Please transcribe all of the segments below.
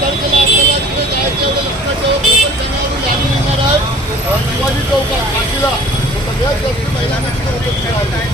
तारखेला आपल्याला तिथे जायचं एवढं लक्षात ठेवा. खूपच जणांवर लागून येणार आहे शिवाजी चौकात काशीला. सगळ्यात जास्त महिलांना तिथे उपस्थित राहतात.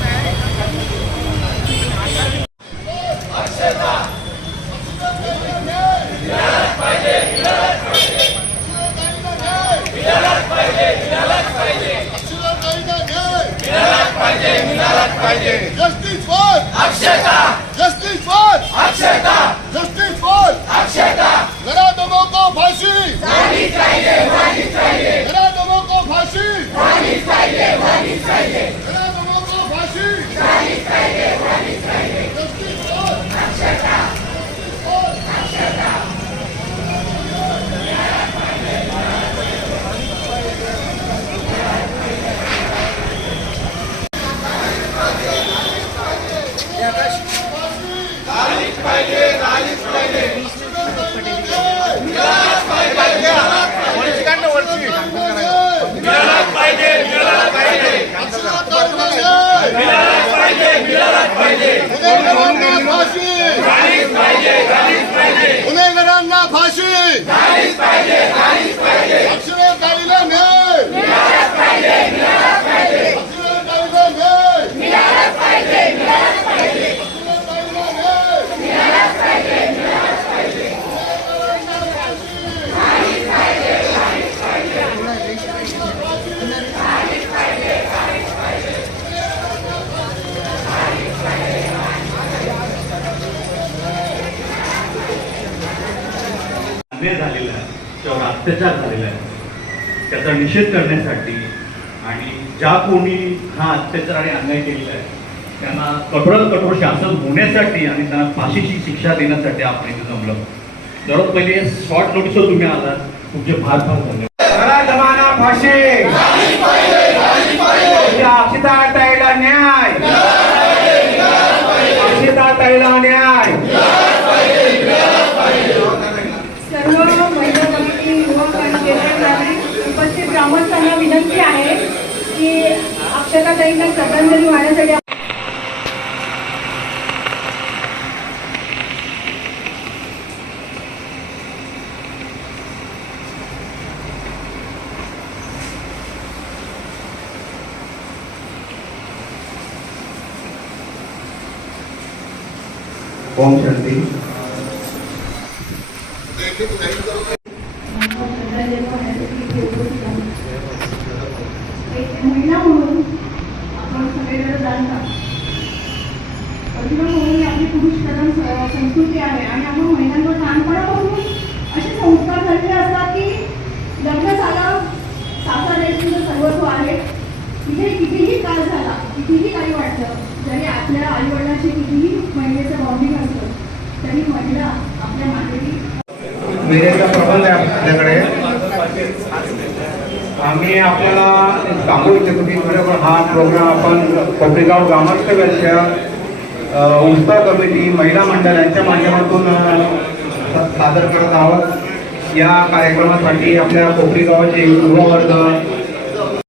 Justice for Akshata! Justice for Akshata! Justice for Akshata! जरा दोनों को फांसी झालीच पाहिजे, झालीच पाहिजे. जरा दोनों को फांसी झालीच पाहिजे, झालीच पाहिजे. जरा दोनों को फांसी झालीच पाहिजे, झालीच पाहिजे. Justice for Akshata! For Akshata! गुन्हेगारांना फाशी झालीच पाहिजे, झालीच पाहिजे. अक्षरताईला न्याय मिळालाच पाहिजे, मिळालाच पाहिजे. अक्षरताईला न्याय मिळालाच पाहिजे, मिळालाच पाहिजे. अक्षरताईला न्याय मिळालाच पाहिजे, मिळालाच पाहिजे. गुन्हेगारांना फाशी झालीच पाहिजे, झालीच पाहिजे. झालीच पाहिजे, झालीच पाहिजे. अन्याय झालेला आहे, त्यावर अत्याचार झालेला आहे, त्याचा निषेध करण्यासाठी आणि ज्या कोणी हा अत्याचार आणि अन्याय केलेला आहे त्यांना कठोरात कठोर शासन होण्यासाठी आणि त्यांना फाशीची शिक्षा देण्यासाठी आपण इथे जमलो. सर्वात पहिले शॉर्ट नोटीसवर तुम्ही आलात, तुमचे फार फार धन्यवाद. जमाना फाशी अक्षताताईला न्याय, अक्षताताईला न्याय. सर्व महिला कमिटी, युवक आणि ज्येष्ठ नागरिक उपस्थित ग्रामस्थांना विनंती आहे की अक्षताताईंना श्रद्धांजली वाहण्यासाठी ओम शांती. महिला म्हणून आपण सगळीकडे जाणता प्रतिभा म्हणून आपली पुरुष प्रधान संस्कृती आहे आणि आपण महिलांवर लहानपणापासून असे संस्कार झालेले असतात की लग्न झालं, सासर तुझं सर्वस्व आहे. तिथे कितीही काळ झाला, कितीही काही वाटलं, जरी आपल्या आईवडिलांशी कितीही महिलेचं बॉन्डिंग असतं तरी महिला आपल्या मातेची विजेचा प्रबंध आहे आपल्याकडे. आम्ही आपल्याला सांगू इच्छितो की खरोखर हा प्रोग्राम आपण कोपरेगाव ग्रामस्थ वेलफेअर उत्सव कमिटी महिला मंडळ यांच्या माध्यमातून सादर करत आहोत. या कार्यक्रमासाठी आपल्या कोपरेगावाचे युवा वर्ग